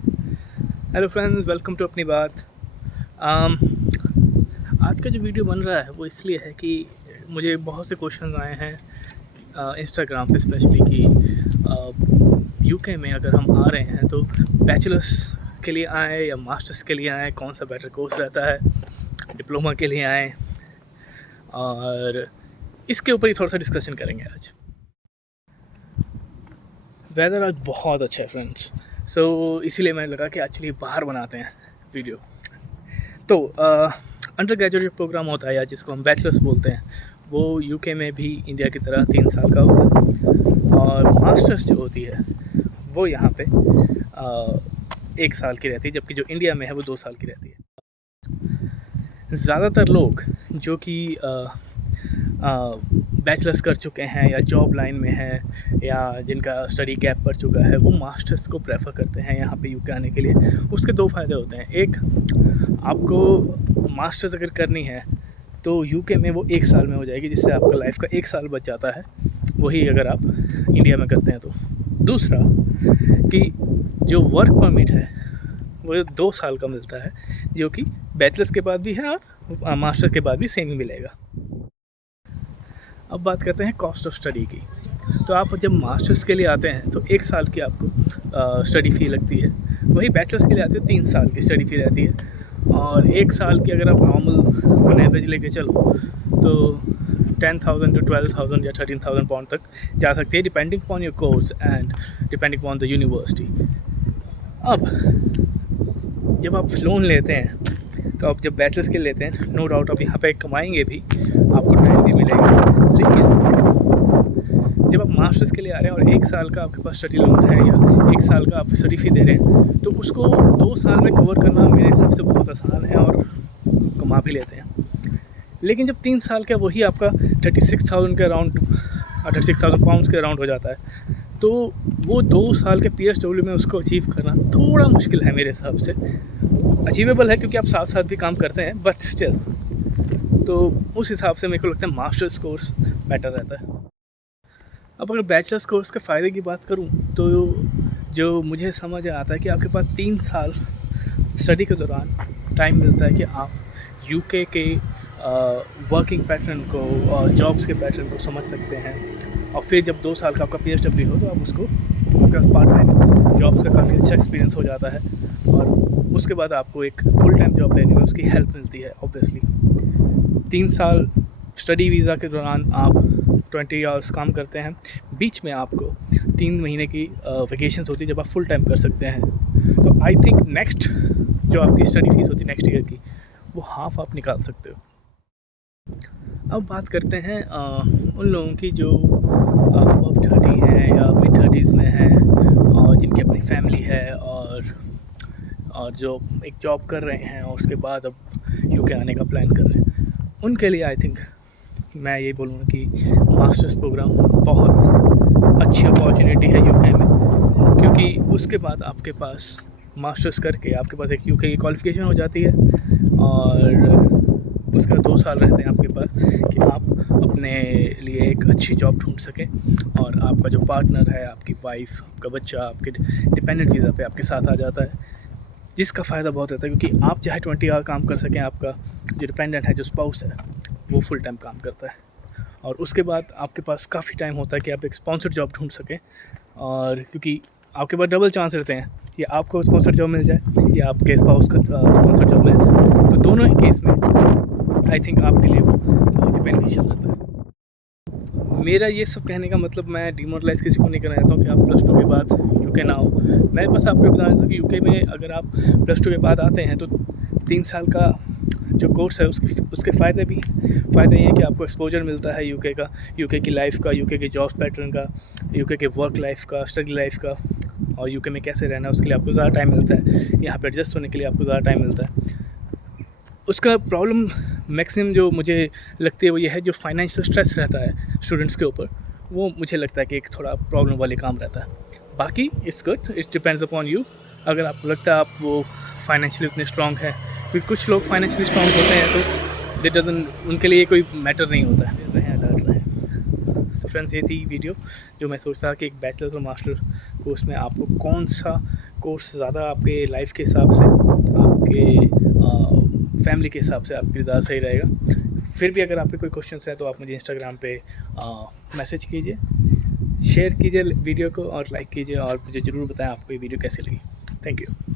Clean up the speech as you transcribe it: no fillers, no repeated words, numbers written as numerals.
Hello friends, welcome to अपनी बात। आज का जो वीडियो बन रहा है वो इसलिए है कि मुझे बहुत से क्वेश्चंस आए हैं इंस्टाग्राम पे स्पेशली कि यूके में अगर हम आ रहे हैं तो बैचलर्स के लिए आए या मास्टर्स के लिए आए, कौन सा बेटर कोर्स रहता है, डिप्लोमा के लिए आए, और इसके ऊपर ही थोड़ा सा डिस्कशन करेंगे आज। वेदर आज बहुत अच्छा है फ्रेंड्स, सो इसीलिए मैंने लगा कि एक्चुअली बाहर बनाते हैं वीडियो। तो अंडर ग्रेजुएट जो प्रोग्राम होता है या जिसको हम बैचलर्स बोलते हैं वो यूके में भी इंडिया की तरह 3 साल का होता है, और मास्टर्स जो होती है वो यहाँ पे 1 साल की रहती है, जबकि जो इंडिया में है वो 2 साल की रहती है। ज़्यादातर लोग जो कि बैचलर्स कर चुके हैं या जॉब लाइन में हैं या जिनका स्टडी गैप पड़ चुका है वो मास्टर्स को प्रेफर करते हैं यहाँ पे यूके आने के लिए। उसके दो फ़ायदे होते हैं। एक, आपको मास्टर्स अगर करनी है तो यूके में वो 1 साल में हो जाएगी, जिससे आपका लाइफ का 1 साल बच जाता है, वही अगर आप इंडिया में करते हैं तो। दूसरा कि जो वर्क परमिट है वो 2 साल का मिलता है, जो कि बैचलर्स के बाद भी है और मास्टर के बाद भी सेम ही मिलेगा। अब बात करते हैं कॉस्ट ऑफ स्टडी की। तो आप जब मास्टर्स के लिए आते हैं तो 1 साल की आपको स्टडी फ़ी लगती है, वही बैचलर्स के लिए आते हो 3 साल की स्टडी फ़ी रहती है। और 1 साल की अगर आप नॉर्मल ऑन एवरेज लेके चलो तो 10,000 to 12,000 या 13,000 पाउंड तक जा सकती है, depending upon your course and depending upon the university. अब जब आप लोन लेते हैं तो आप जब बैचलर्स के लेते हैं, नो डाउट आप यहाँ पे कमाएंगे भी, आपको टाइम भी मिलेगा, लेकिन जब आप मास्टर्स के लिए आ रहे हैं और 1 साल का आपके पास स्टडी लोन है या 1 साल का आप स्टडी फ़ी दे रहे हैं, तो उसको 2 साल में कवर करना मेरे हिसाब से बहुत आसान है और कमा भी लेते हैं। लेकिन जब 3 साल का वही आपका 36,000 के अराउंड 36,000 पाउंड्स के अराउंड हो जाता है, तो वो 2 साल के PSW में उसको अचीव करना थोड़ा मुश्किल है मेरे हिसाब से। अचीवेबल है क्योंकि आप साथ साथ भी काम करते हैं, बट स्टिल तो उस हिसाब से मेरे को लगता है मास्टर्स कोर्स बेटर रहता है। अब अगर बैचलर्स कोर्स के फ़ायदे की बात करूं तो जो मुझे समझ आता है कि आपके पास 3 साल स्टडी के दौरान टाइम मिलता है कि आप यूके के वर्किंग पैटर्न को और जॉब्स के पैटर्न को समझ सकते हैं। और फिर जब 2 साल का आपका PSW हो तो आप उसको आपके पास पार्ट टाइम जॉब्स का काफ़ी अच्छा एक्सपीरियंस हो जाता है, और उसके बाद आपको एक फुल टाइम जॉब लेने में उसकी हेल्प मिलती है ऑब्वियसली। 3 साल स्टडी वीज़ा के दौरान आप 20 आवर्स काम करते हैं, बीच में आपको 3 महीने की वेकेशंस होती है जब आप फुल टाइम कर सकते हैं। तो आई थिंक नेक्स्ट जो आपकी स्टडी फीस होती है नेक्स्ट ईयर की, वो हाफ आप निकाल सकते हो। अब बात करते हैं उन लोगों की जो अबव 30 हैं या मिड 30s में हैं और जिनकी अपनी फैमिली है और जो एक जॉब कर रहे हैं और उसके बाद अब यूके आने का प्लान कर रहे हैं। उनके लिए आई थिंक मैं ये बोलूँगा कि मास्टर्स प्रोग्राम बहुत अच्छी अपॉर्चुनिटी है यूके में, क्योंकि उसके बाद आपके पास मास्टर्स करके आपके पास एक यूके की क्वालिफ़िकेशन हो जाती है, और उसका 2 साल रहते हैं आपके पास कि आप अपने लिए एक अच्छी जॉब ढूंढ सकें, और आपका जो पार्टनर है, आपकी वाइफ, आपका बच्चा आपके डिपेंडेंट वीज़ा पे आपके साथ आ जाता है, जिसका फ़ायदा बहुत होता है क्योंकि आप चाहे 20 आवर काम कर सकें, आपका जो डिपेंडेंट है, जो स्पाउस है, वो फुल टाइम काम करता है। और उसके बाद आपके पास काफ़ी टाइम होता है कि आप एक स्पॉन्सर्ड जॉब ढूंढ सकें, और क्योंकि आपके पास डबल चांस रहते हैं, या आपको स्पॉन्सर्ड जॉब मिल जाए या आपके स्पाउस का स्पॉन्सर्ड जॉब मिल जाए, तो दोनों ही केस में आई थिंक आपके लिए वो बहुत ही बेनिफिशियल रहता है। मेरा ये सब कहने का मतलब मैं डिमोरलाइज़ किसी को नहीं करना चाहता हूँ कि आप +2 के बाद यूके ना हो। मैं बस आपको बताना चाहता हूँ कि यूके में अगर आप +2 के बाद आते हैं तो 3 साल का जो कोर्स है उसके फ़ायदे ये हैं कि आपको एक्सपोजर मिलता है यूके का, यूके की लाइफ का, यूके के जॉब पैटर्न का, यूके के वर्क लाइफ का, स्टडी लाइफ का, और यूके में कैसे रहना है उसके लिए आपको ज़्यादा टाइम मिलता है, यहाँ पर एडजस्ट होने के लिए आपको ज़्यादा टाइम मिलता है। उसका प्रॉब्लम मैक्सिमम जो मुझे लगती है वो ये है, जो फाइनेंशियल स्ट्रेस रहता है स्टूडेंट्स के ऊपर, वो मुझे लगता है कि एक थोड़ा प्रॉब्लम वाले काम रहता है। बाकी it's good, it depends upon you. अगर आपको लगता है आप वो फाइनेंशियली उतने स्ट्रॉन्ग है, क्योंकि कुछ लोग फाइनेंशियली स्ट्रॉन्ग होते हैं तो दैट डजंट, उनके लिए कोई मैटर नहीं होता है, अलर्ट रहें। तो फ्रेंड्स, ये थी वीडियो जो मैं सोचता था कि एक बैचलर्स और मास्टर कोर्स में आपको कौन सा कोर्स ज़्यादा आपके लाइफ के हिसाब से, आपके फैमिली के हिसाब से आपके लिए ज़्यादा सही रहेगा। फिर भी अगर आपके कोई क्वेश्चंस हैं तो आप मुझे इंस्टाग्राम पे मैसेज कीजिए, शेयर कीजिए वीडियो को और लाइक कीजिए, और मुझे ज़रूर बताएं आपको ये वीडियो कैसी लगी। Thank you.